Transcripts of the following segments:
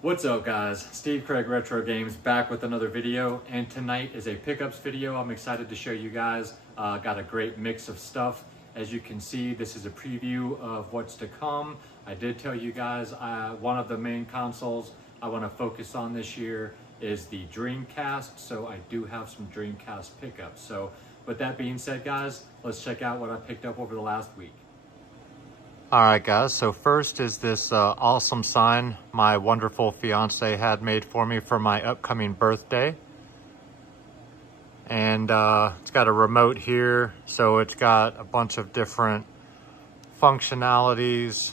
What's up guys, Steve Craig Retro Games back with another video, and tonight is a pickups video. I'm excited to show you guys. Got a great mix of stuff. As you can see, this is a preview of what's to come. I did tell you guys one of the main consoles I want to focus on this year is the Dreamcast, so I do have some Dreamcast pickups. So with that being said guys, let's check out what I picked up over the last week. Alright guys, so first is this awesome sign my wonderful fiance had made for me for my upcoming birthday. And it's got a remote here, so it's got a bunch of different functionalities.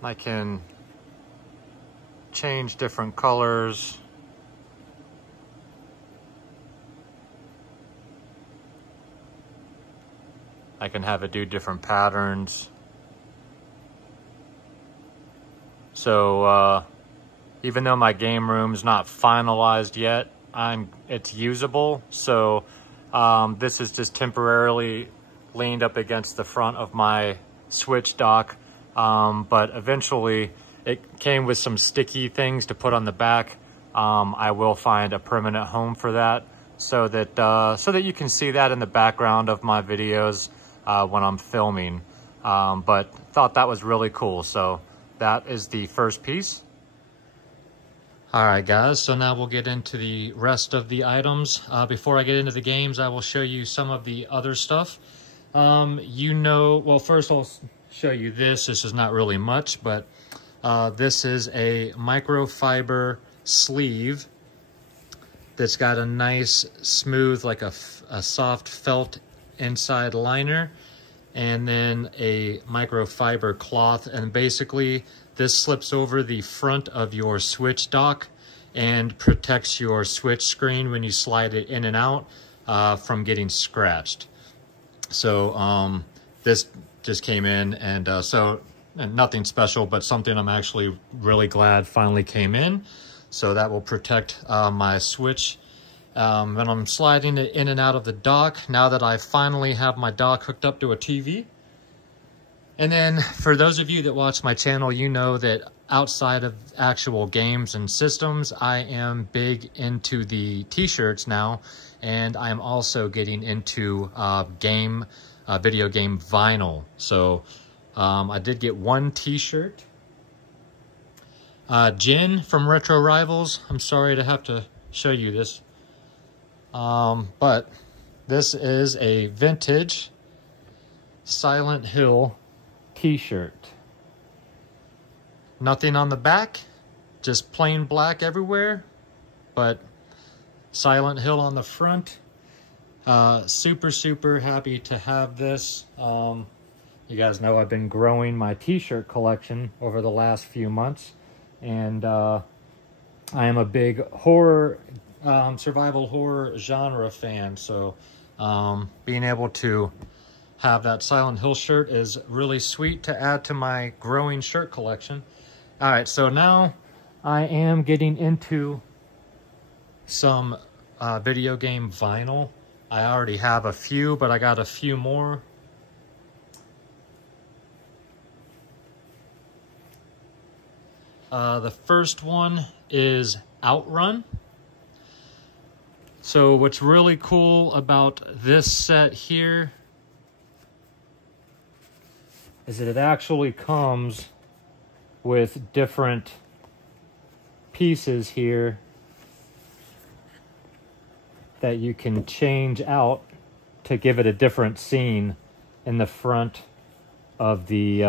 I can change different colors. I can have it do different patterns. So even though my game room's not finalized yet, it's usable. So this is just temporarily leaned up against the front of my Switch dock. But eventually it came with some sticky things to put on the back. I will find a permanent home for that so that you can see that in the background of my videos when I'm filming, but thought that was really cool. So that is the first piece. All right guys, so now we'll get into the rest of the items. Before I get into the games, I will show you some of the other stuff. Well, first I'll show you this. This is not really much, but this is a microfiber sleeve that's got a nice smooth, like a soft felt inside liner, and then a microfiber cloth, and basically this slips over the front of your Switch dock and protects your Switch screen when you slide it in and out from getting scratched. So this just came in, and so nothing special, but something I'm actually really glad finally came in. So that will protect my Switch when I'm sliding it in and out of the dock, now that I finally have my dock hooked up to a TV. And then for those of you that watch my channel, you know that outside of actual games and systems, I am big into the t-shirts now, and I'm also getting into video game vinyl. So I did get one t-shirt. Jen from Retro Rivals, I'm sorry to have to show you this. But this is a vintage Silent Hill t-shirt. Nothing on the back, just plain black everywhere, but Silent Hill on the front. Super happy to have this. You guys know I've been growing my t-shirt collection over the last few months, and I am a big survival horror genre fan, so being able to have that Silent Hill shirt is really sweet to add to my growing shirt collection. All right, so now I am getting into some video game vinyl. I already have a few, but I got a few more. The first one is Outrun. So what's really cool about this set here is that it actually comes with different pieces here that you can change out to give it a different scene in the front of the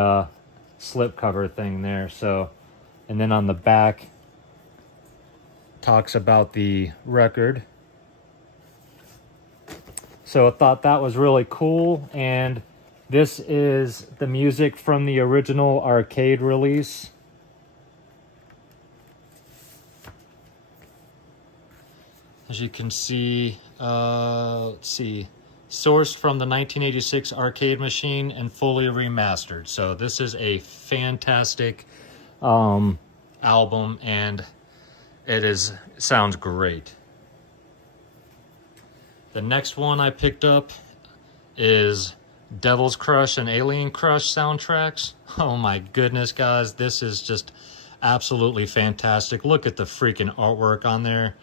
slipcover thing there. So, and then on the back talks about the record. So I thought that was really cool, and this is the music from the original arcade release. As you can see, let's see, sourced from the 1986 arcade machine and fully remastered. So this is a fantastic album, and it sounds great. The next one I picked up is Devil's Crush and Alien Crush soundtracks. Oh my goodness, guys, this is just absolutely fantastic. Look at the freaking artwork on there.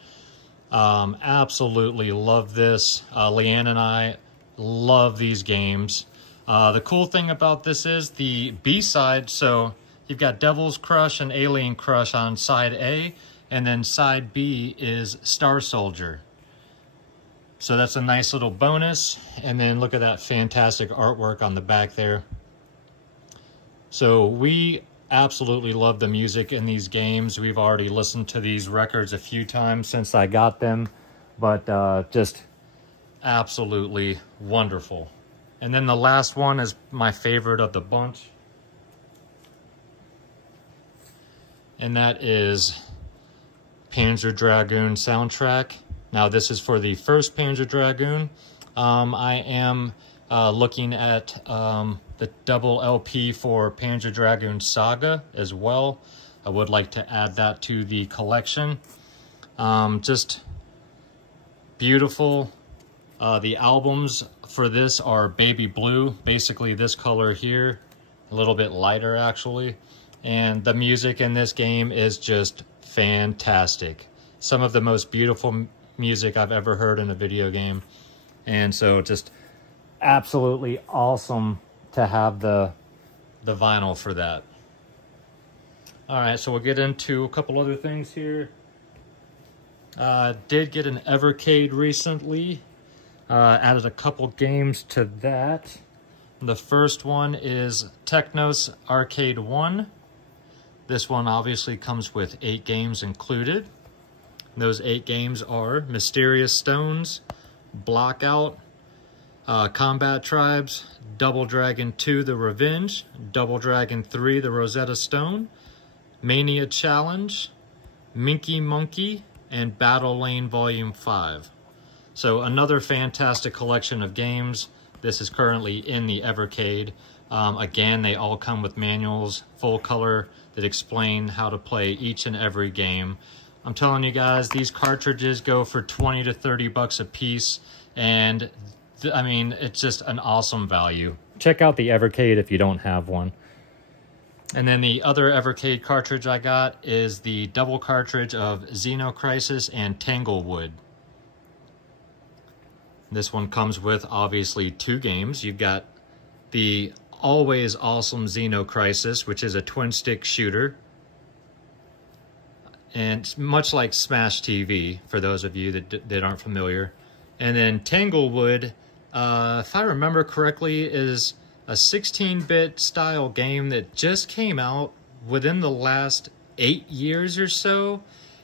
Absolutely love this. Leanne and I love these games. The cool thing about this is the B-side, so you've got Devil's Crush and Alien Crush on side A, and then side B is Star Soldier. So that's a nice little bonus. And then look at that fantastic artwork on the back there. So we absolutely love the music in these games. We've already listened to these records a few times since I got them, but just absolutely wonderful. And then the last one is my favorite of the bunch. And that is Panzer Dragoon soundtrack. Now this is for the first Panzer Dragoon. I am looking at the double LP for Panzer Dragoon Saga as well. I would like to add that to the collection. Just beautiful. The albums for this are baby blue, basically this color here, a little bit lighter actually. And the music in this game is just fantastic. Some of the most beautiful music I've ever heard in a video game. And so just absolutely awesome to have the vinyl for that. All right, so we'll get into a couple other things here. Did get an Evercade recently. Added a couple games to that. The first one is Technos Arcade 1. This one obviously comes with 8 games included. Those 8 games are Mysterious Stones, Blockout, Combat Tribes, Double Dragon 2 The Revenge, Double Dragon 3 The Rosetta Stone, Mania Challenge, Minky Monkey, and Battle Lane Volume 5. So another fantastic collection of games. This is currently in the Evercade. Again, they all come with manuals, full color, that explain how to play each and every game. I'm telling you guys, these cartridges go for 20 to 30 bucks a piece, and I mean, it's just an awesome value. Check out the Evercade if you don't have one. And then the other Evercade cartridge I got is the double cartridge of Xenocrisis and Tanglewood. This one comes with, obviously, 2 games. You've got the always awesome Xenocrisis, which is a twin-stick shooter. And much like Smash TV, for those of you that aren't familiar. And then Tanglewood, if I remember correctly, is a 16-bit style game that just came out within the last 8 years or so.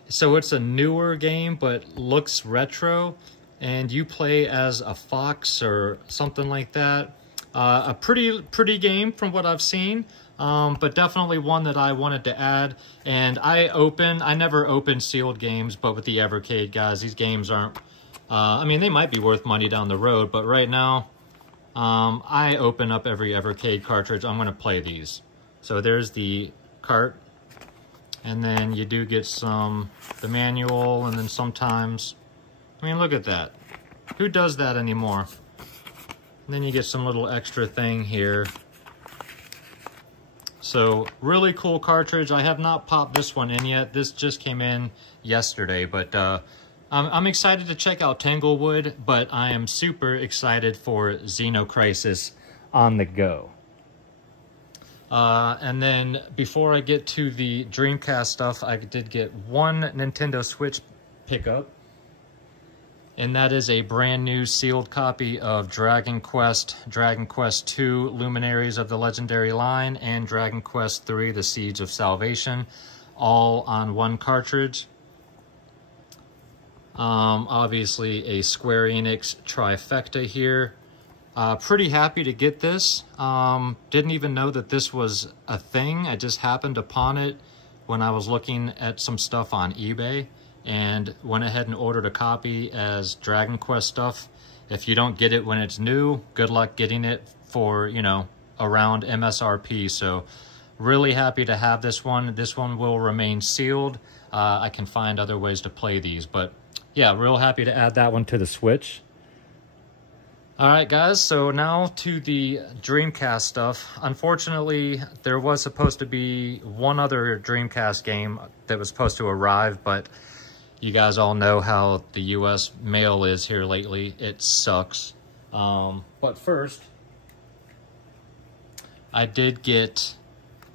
So it's a newer game, but looks retro. And you play as a fox or something like that. A pretty game from what I've seen. But definitely one that I wanted to add. And I never open sealed games, but with the Evercade, guys, these games aren't, I mean, they might be worth money down the road, but right now, I open up every Evercade cartridge. I'm going to play these. So there's the cart. And then you do get the manual, and then sometimes, I mean, look at that. Who does that anymore? And then you get some little extra thing here. So really cool cartridge. I have not popped this one in yet. This just came in yesterday, but I'm excited to check out Tanglewood, but I am super excited for Xenocrisis on the go. And then before I get to the Dreamcast stuff, I did get one Nintendo Switch pickup. And that is a brand new sealed copy of Dragon Quest II, Luminaries of the Legendary Line, and Dragon Quest III, The Siege of Salvation, all on one cartridge. Obviously a Square Enix trifecta here. Pretty happy to get this. Didn't even know that this was a thing. I just happened upon it when I was looking at some stuff on eBay, and went ahead and ordered a copy as Dragon Quest stuff. If you don't get it when it's new, good luck getting it for, you know, around MSRP. So really happy to have this one. This one will remain sealed. I can find other ways to play these, but yeah, real happy to add that one to the Switch. All right, guys, so now to the Dreamcast stuff. Unfortunately, there was supposed to be one other Dreamcast game that was supposed to arrive, but you guys all know how the US mail is here lately. It sucks. But first, I did get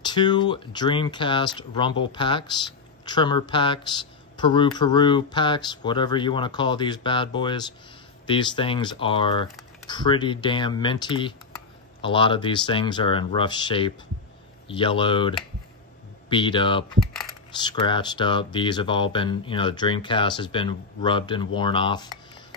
2 Dreamcast Rumble packs, trimmer packs, Peru packs, whatever you want to call these bad boys. These things are pretty damn minty. A lot of these things are in rough shape, yellowed, beat up, scratched up. These have all been, you know, the Dreamcast has been rubbed and worn off.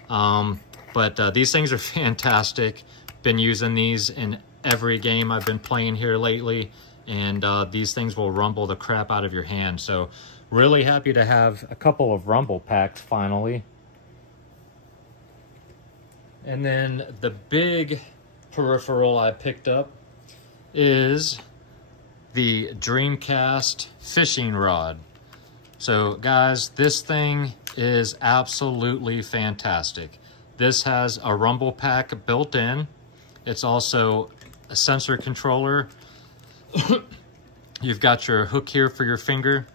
But these things are fantastic. Been using these in every game I've been playing here lately, and these things will rumble the crap out of your hand. So really happy to have a couple of Rumble packs finally. And then the big peripheral I picked up is the Dreamcast Fishing Rod. So guys, this thing is absolutely fantastic. This has a Rumble pack built in. It's also a sensor controller. You've got your hook here for your finger.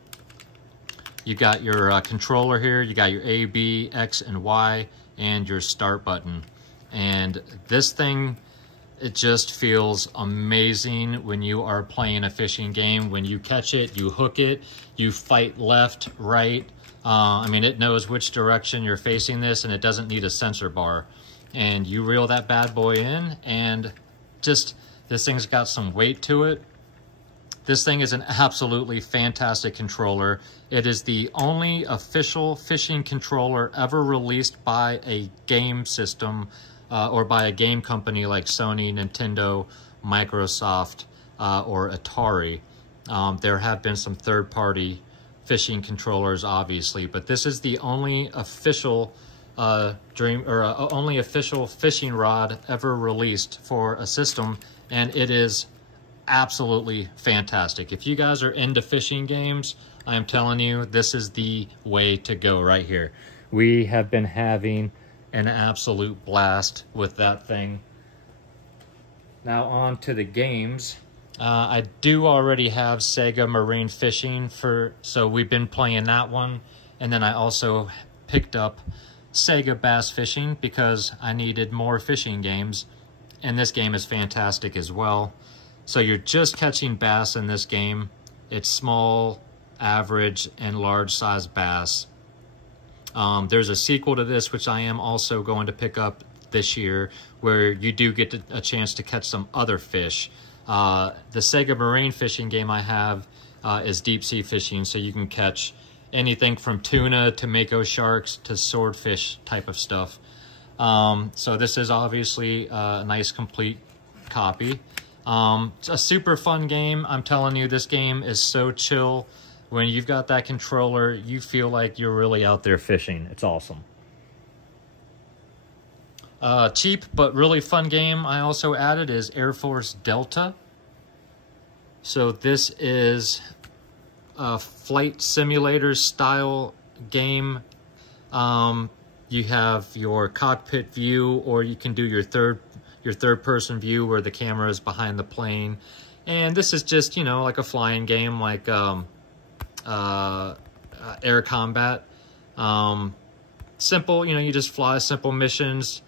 You got your controller here. You got your A, B, X, and Y, and your start button. And this thing, it just feels amazing when you are playing a fishing game. When you catch it, you hook it, you fight left, right. I mean, it knows which direction you're facing this, and it doesn't need a sensor bar. And you reel that bad boy in, and just, this thing's got some weight to it. This thing is an absolutely fantastic controller. It is the only official fishing controller ever released by a game system or by a game company like Sony, Nintendo, Microsoft, or Atari. There have been some third-party fishing controllers, obviously, but this is the only official only official fishing rod ever released for a system, and it is absolutely fantastic. If you guys are into fishing games, I am telling you, this is the way to go right here. We have been having an absolute blast with that thing. Now on to the games. I do already have Sega Marine Fishing, so we've been playing that one. And then I also picked up Sega Bass Fishing because I needed more fishing games. And this game is fantastic as well. So you're just catching bass in this game. It's small, average, and large size bass. There's a sequel to this, which I am also going to pick up this year, where you do get a chance to catch some other fish. The Sega Marine Fishing game I have is deep sea fishing, so you can catch anything from tuna to mako sharks to swordfish type of stuff. So this is obviously a nice complete copy. It's a super fun game. I'm telling you, this game is so chill. When you've got that controller, you feel like you're really out there fishing. It's awesome. Cheap but really fun game I also added is Air Force Delta. So this is a flight simulator style game. You have your cockpit view, or you can do your third person view where the camera is behind the plane. And this is just, you know, like a flying game, like air combat. Simple, you know, you just fly simple missions.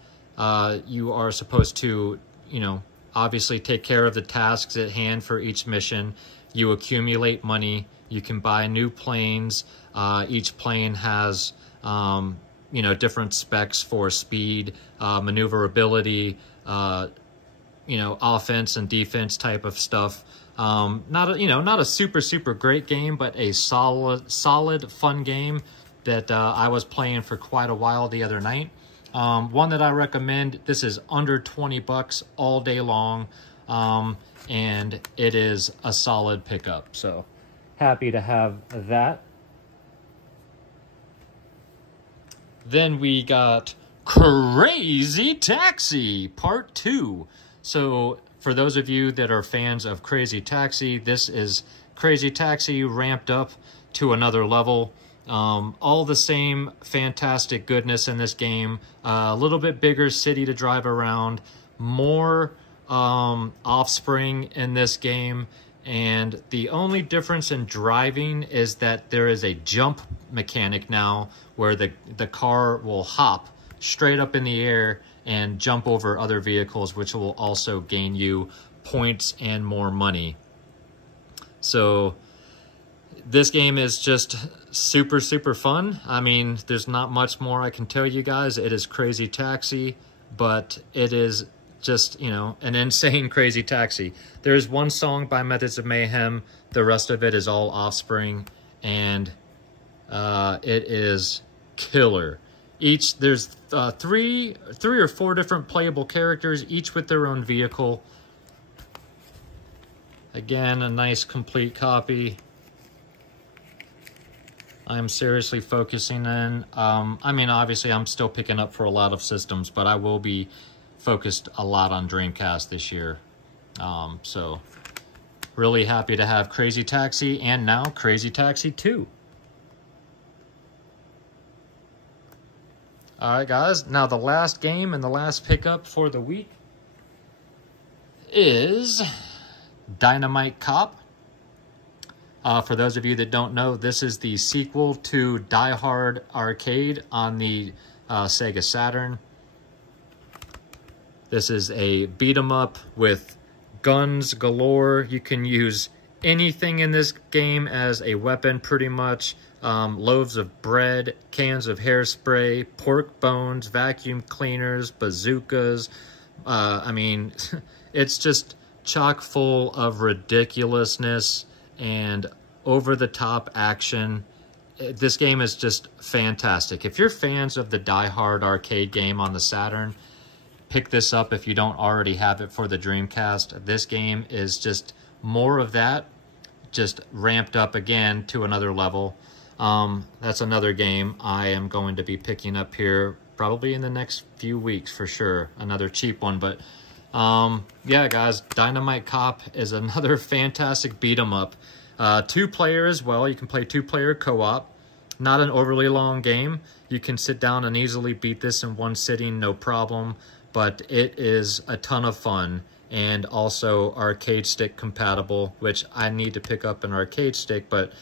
You are supposed to, you know, obviously take care of the tasks at hand for each mission. You accumulate money. You can buy new planes. Each plane has, you know, different specs for speed, maneuverability, you know, offense and defense type of stuff. Not a super great game, but a solid fun game that I was playing for quite a while the other night. One that I recommend. This is under 20 bucks all day long, and it is a solid pickup. So happy to have that. Then we got Crazy Taxi Part 2. So for those of you that are fans of Crazy Taxi, this is Crazy Taxi ramped up to another level. All the same fantastic goodness in this game. A little bit bigger city to drive around, more offspring in this game, and the only difference in driving is that there is a jump mechanic now where the car will hop straight up in the air and jump over other vehicles, which will also gain you points and more money. So this game is just super, super fun. I mean, there's not much more I can tell you guys. It is Crazy Taxi, but it is just, you know, an insane Crazy Taxi. There's one song by Methods of Mayhem. The rest of it is all Offspring, and it is killer. There's three or four different playable characters, each with their own vehicle. Again, a nice complete copy. I'm seriously focusing in. I mean, obviously, I'm still picking up for a lot of systems, but I will be focused a lot on Dreamcast this year. So, really happy to have Crazy Taxi, and now Crazy Taxi 2. Alright guys, now the last game and the last pickup for the week is Dynamite Cop. For those of you that don't know, this is the sequel to Die Hard Arcade on the Sega Saturn. This is a beat 'em up with guns galore. You can use anything in this game as a weapon pretty much. Loaves of bread, cans of hairspray, pork bones, vacuum cleaners, bazookas. I mean, it's just chock full of ridiculousness and over-the-top action. This game is just fantastic. If you're fans of the Die Hard arcade game on the Saturn, pick this up if you don't already have it for the Dreamcast. This game is just more of that, just ramped up again to another level. That's another game I am going to be picking up here probably in the next few weeks for sure. Another cheap one, but yeah, guys, Dynamite Cop is another fantastic beat 'em up. 2-player as well. You can play 2-player co-op. Not an overly long game. You can sit down and easily beat this in one sitting, no problem. But it is a ton of fun, and also arcade stick compatible, which I need to pick up an arcade stick. But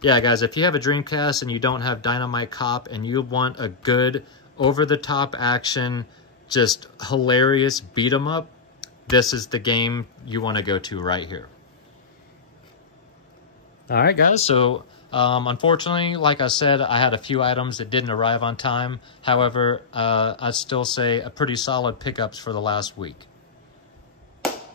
yeah, guys, if you have a Dreamcast and you don't have Dynamite Cop and you want a good over-the-top action, just hilarious beat 'em up, this is the game you want to go to right here. All right, guys, so unfortunately, like I said, I had a few items that didn't arrive on time. However, I'd still say a pretty solid pickups for the last week.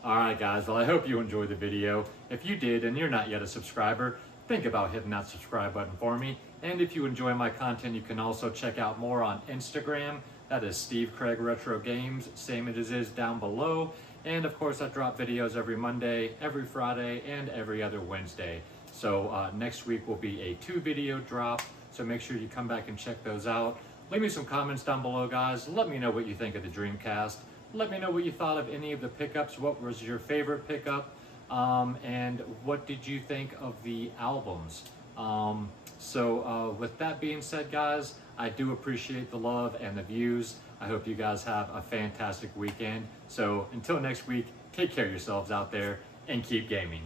All right, guys, well, I hope you enjoyed the video. If you did and you're not yet a subscriber, think about hitting that subscribe button for me. And if you enjoy my content, you can also check out more on Instagram. That is Steve Craig Retro Games, same as it is down below. And of course, I drop videos every Monday, every Friday, and every other Wednesday. So next week will be a 2-video drop, so make sure you come back and check those out. Leave me some comments down below, guys. Let me know what you think of the Dreamcast. Let me know what you thought of any of the pickups. What was your favorite pickup? And what did you think of the albums? With that being said, guys, I do appreciate the love and the views. I hope you guys have a fantastic weekend. So until next week, take care of yourselves out there and keep gaming.